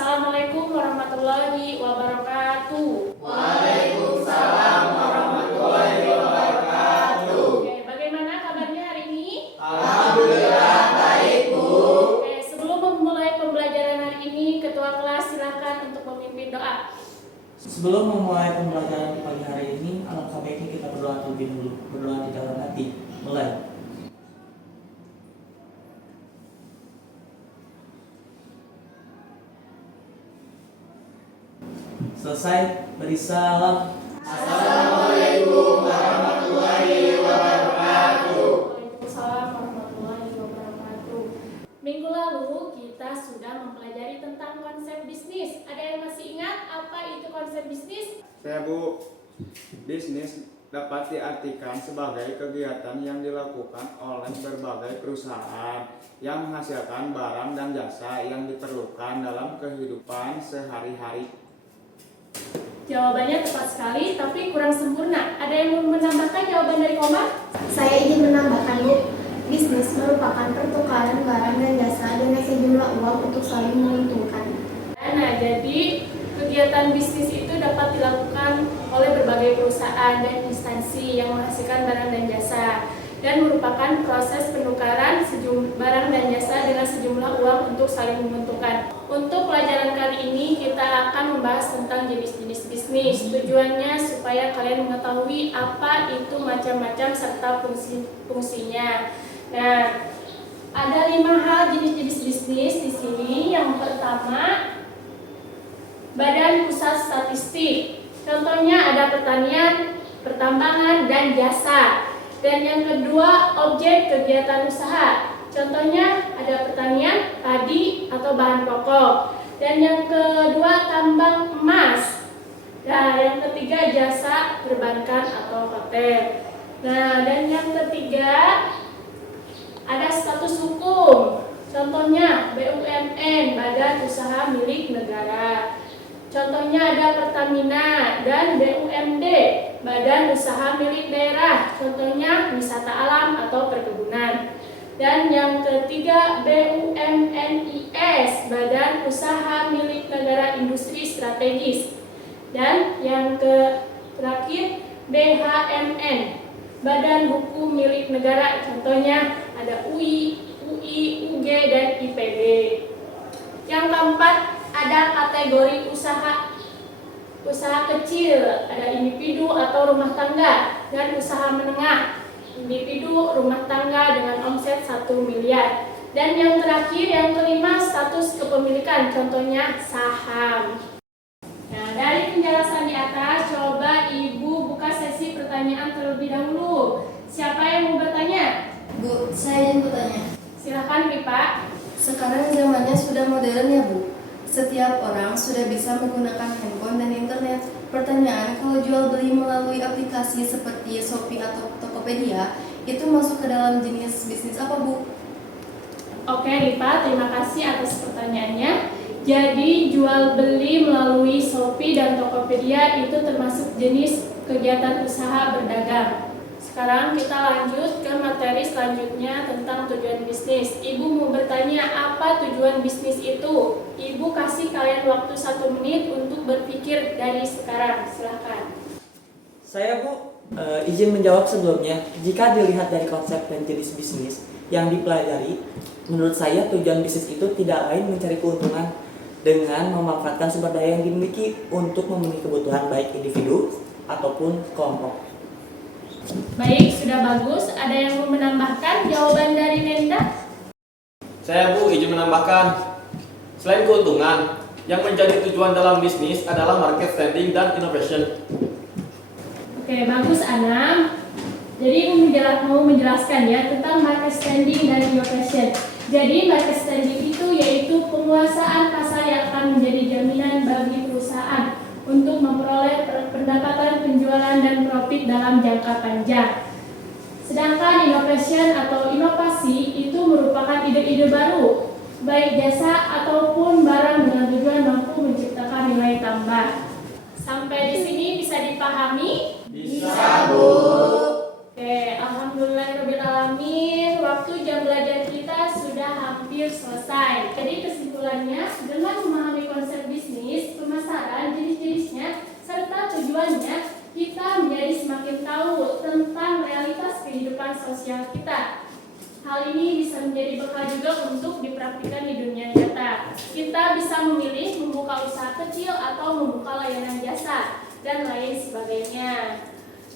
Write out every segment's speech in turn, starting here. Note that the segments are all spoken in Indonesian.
Assalamualaikum warahmatullahi wabarakatuh. Waalaikumsalam warahmatullahi wabarakatuh. Oke, bagaimana kabarnya hari ini? Alhamdulillah baik, Bu. Oke, sebelum memulai pembelajaran hari ini, Ketua kelas silakan untuk memimpin doa. Sebelum memulai pembelajaran di pagi hari ini, alangkah baiknya kita berdoa terlebih dulu. Berdoa di dalam hati. Mulai. Selesai, beri salam. Assalamualaikum warahmatullahi wabarakatuh. Waalaikumsalam warahmatullahi wabarakatuh. Minggu lalu kita sudah mempelajari tentang konsep bisnis. Ada yang masih ingat apa itu konsep bisnis? Saya, Bu. Bisnis dapat diartikan sebagai kegiatan yang dilakukan oleh berbagai perusahaan yang menghasilkan barang dan jasa yang diperlukan dalam kehidupan sehari-hari. Jawabannya tepat sekali, tapi kurang sempurna. Ada yang mau menambahkan jawaban dari Komar? Saya ingin menambahkan, Bu. Bisnis merupakan pertukaran barang dan jasa dengan sejumlah uang untuk saling menguntungkan. Nah, jadi kegiatan bisnis itu dapat dilakukan oleh berbagai perusahaan dan instansi yang menghasilkan barang dan jasa dan merupakan proses penukaran barang dan jasa dengan sejumlah uang untuk saling menguntungkan. Untuk pelajaran kali ini kita akan membahas tentang jenis-jenis bisnis. Tujuannya supaya kalian mengetahui apa itu macam-macam serta fungsinya. Nah, ada 5 hal jenis-jenis bisnis di sini. Yang pertama, Badan Pusat Statistik. Contohnya ada pertanian, pertambangan, dan jasa. Dan yang kedua, objek kegiatan usaha. Contohnya ada pertanian, padi, atau bahan pokok. Dan yang kedua, tambang emas. Nah, yang ketiga, jasa perbankan atau hotel. Nah, dan yang ketiga, ada status hukum. Contohnya BUMN, Badan Usaha Milik Negara. Contohnya ada Pertamina dan BUMD, Badan Usaha Milik Daerah. Contohnya wisata alam atau perkebunan. Dan yang ketiga BUMNIS, Badan Usaha Milik Negara Industri Strategis. Dan yang terakhir BHMN, Badan Hukum Milik Negara. Contohnya ada UI, UG, dan IPB. Yang keempat, ada kategori usaha kecil, ada individu atau rumah tangga, dan usaha menengah, individu rumah tangga dengan omset 1 miliar. Dan yang terakhir, yang kelima, status kepemilikan, contohnya saham. Nah, dari penjelasan di atas, coba Ibu buka sesi pertanyaan terlebih dahulu. Siapa yang mau bertanya? Bu, saya ingin bertanya. Silakan, Pak. Sekarang zamannya sudah modern ya, Bu. Setiap orang sudah bisa menggunakan handphone dan internet. Pertanyaan, kalau jual beli melalui aplikasi seperti Shopee atau Tokopedia, itu masuk ke dalam jenis bisnis apa, Bu? Oke, Lipa, terima kasih atas pertanyaannya. Jadi, jual beli melalui Shopee dan Tokopedia itu termasuk jenis kegiatan usaha berdagang. Sekarang kita lanjut ke materi selanjutnya tentang tujuan bisnis. Ibu mau bertanya apa tujuan bisnis itu? Ibu kasih kalian waktu 1 menit untuk berpikir dari sekarang. Silahkan. Saya, Bu, izin menjawab sebelumnya. Jika dilihat dari konsep dan jenis bisnis yang dipelajari, menurut saya tujuan bisnis itu tidak lain mencari keuntungan dengan memanfaatkan sumber daya yang dimiliki untuk memenuhi kebutuhan baik individu ataupun kelompok. Baik, sudah bagus. Ada yang mau menambahkan jawaban dari Nenda? Saya, Bu, izin menambahkan. Selain keuntungan, yang menjadi tujuan dalam bisnis adalah market standing dan innovation. Oke, bagus Anam. Jadi mau menjelaskan ya tentang market standing dan innovation. Jadi market standing itu yaitu penguasaan pasar yang akan menjadi jaminan bagi perusahaan untuk memperoleh pendapatan penjualan dan profit dalam jangka panjang. Sedangkan innovation atau inovasi itu merupakan ide-ide baru, baik jasa ataupun barang dengan tujuan mampu menciptakan nilai tambah. Sampai di sini bisa dipahami? Bisa, Bu. Oke, alhamdulillahirobbilalamin. Waktu jam belajar kita sudah hampir selesai. Jadi kesimpulannya, dengan memahami konsep ini bisa menjadi bekal juga untuk dipraktikkan di dunia nyata. Kita bisa memilih membuka usaha kecil atau membuka layanan jasa dan lain sebagainya.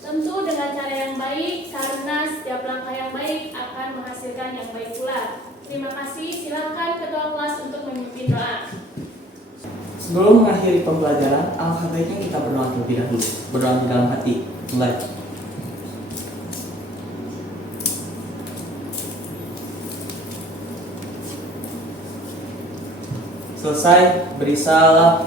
Tentu dengan cara yang baik, karena setiap langkah yang baik akan menghasilkan yang baik pula. Terima kasih, silakan ketua kelas untuk memimpin doa. Sebelum mengakhiri pembelajaran, alangkah baiknya kita berdoa terlebih dahulu. Berdoa di dalam hati. Mulai. Selesai, beri salam.